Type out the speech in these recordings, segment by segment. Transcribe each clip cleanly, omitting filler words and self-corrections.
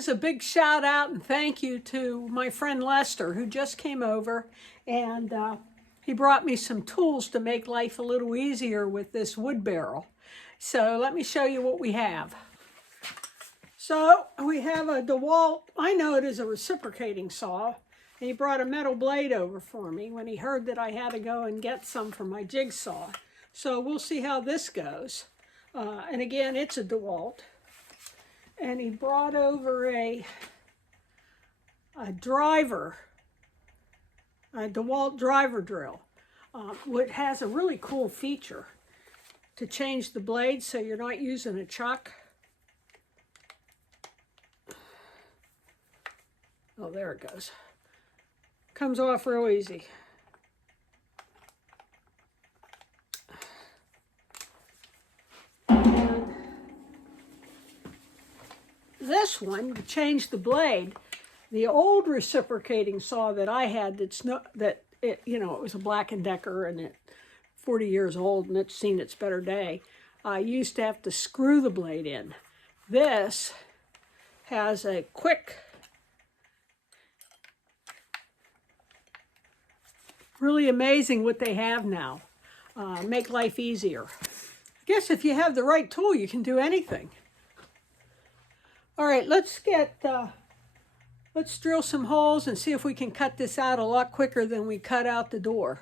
is a big shout out and thank you to my friend Lester, who just came over, and he brought me some tools to make life a little easier with this wood barrel. So let me show you what we have. So we have a DeWalt, I know it is a reciprocating saw, and he brought a metal blade over for me when he heard that I had to go and get some for my jigsaw. So we'll see how this goes. And again, it's a DeWalt. And he brought over a driver, a DeWalt driver drill, which has a really cool feature to change the blade so you're not using a chuck. Oh, there it goes. Comes off real easy. This one, to change the blade, the old reciprocating saw that I had, it was a Black & Decker and it's 40 years old and it's seen its better day. I used to have to screw the blade in. This has a quick, really amazing what they have now. Make life easier. I guess if you have the right tool, you can do anything. All right, let's drill some holes and see if we can cut this out a lot quicker than we cut out the door.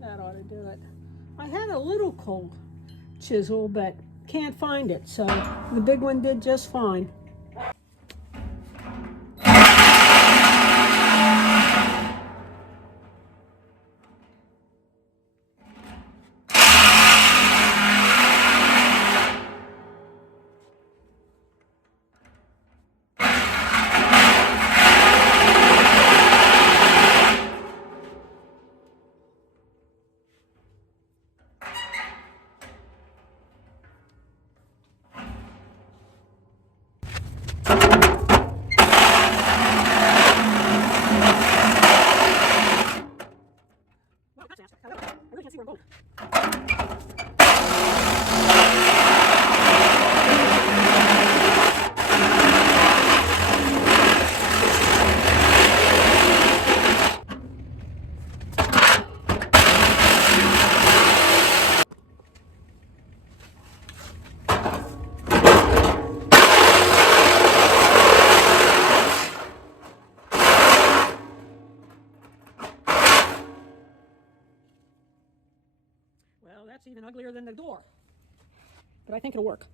That ought to do it. I had a little cold chisel, but can't find it, so the big one did just fine. Well, that's even uglier than the door, but I think it'll work.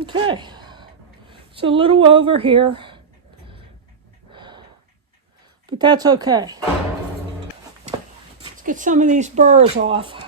Okay, it's a little over here, but that's okay. Let's get some of these burrs off.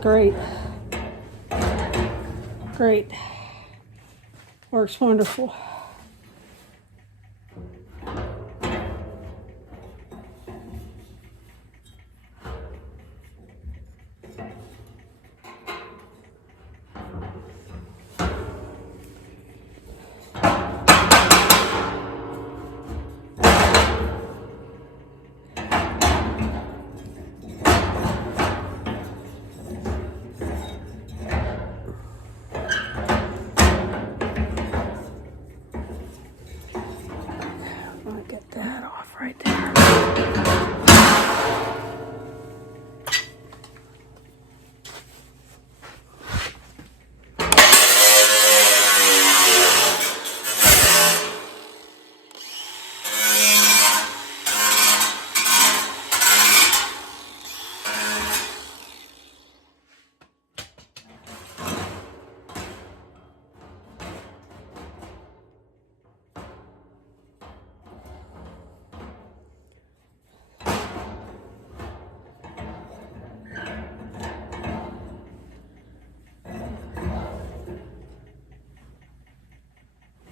great. Great. Works wonderful. I'll get that off right there.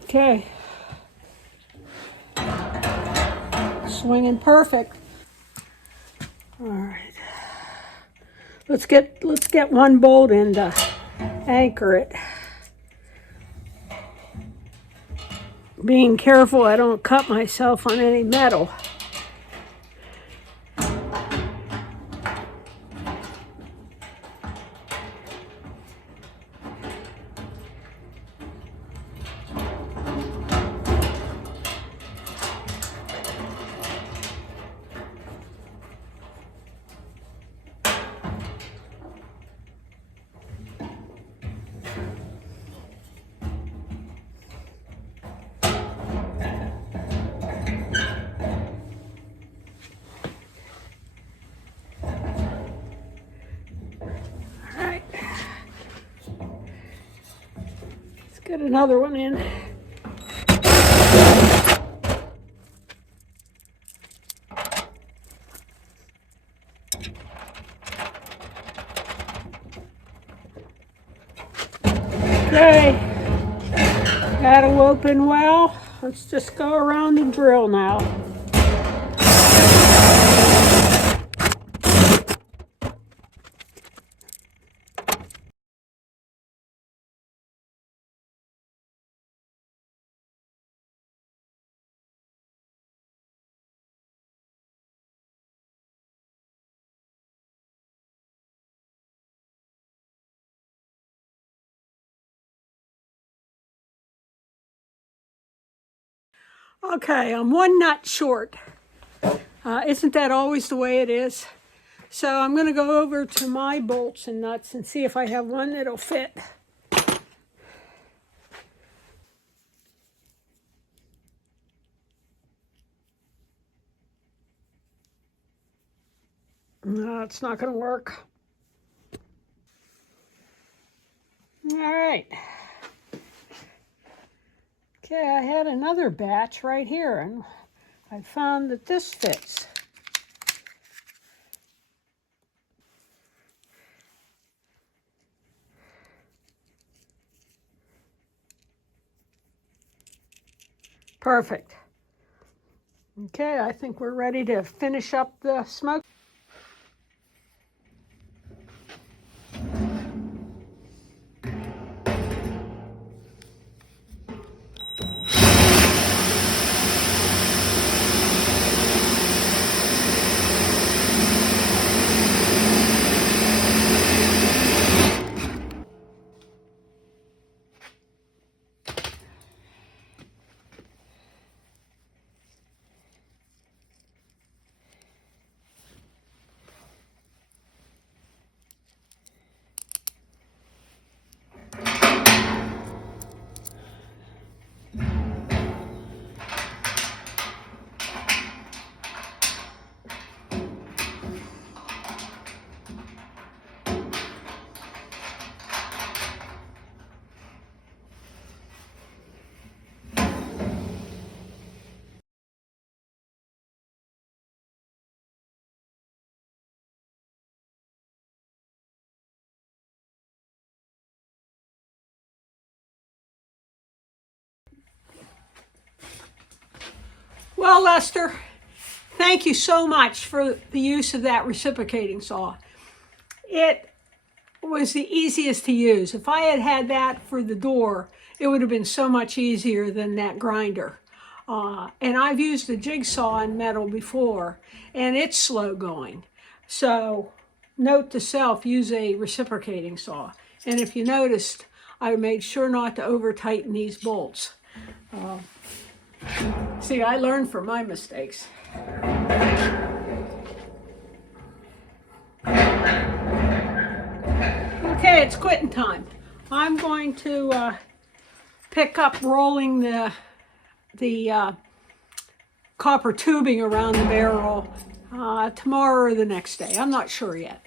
Okay. Swinging perfect. All right. Let's get one bolt in to anchor it. Being careful I don't cut myself on any metal. Get another one in. Okay, that'll open well. Let's just go around and drill now. Okay, I'm one nut short. Isn't that always the way it is? So I'm going to go over to my bolts and nuts and see if I have one that'll fit. No, it's not going to work. All right. Okay, I had another batch right here, and I found that this fits. Perfect. Okay, I think we're ready to finish up the smoke. Well, Lester, thank you so much for the use of that reciprocating saw. It was the easiest to use. If I had had that for the door, it would have been so much easier than that grinder. And I've used a jigsaw in metal before, and it's slow going. So note to self, use a reciprocating saw. And if you noticed, I made sure not to over tighten these bolts. See, I learned from my mistakes. Okay, it's quitting time. I'm going to pick up rolling the copper tubing around the barrel tomorrow or the next day. I'm not sure yet.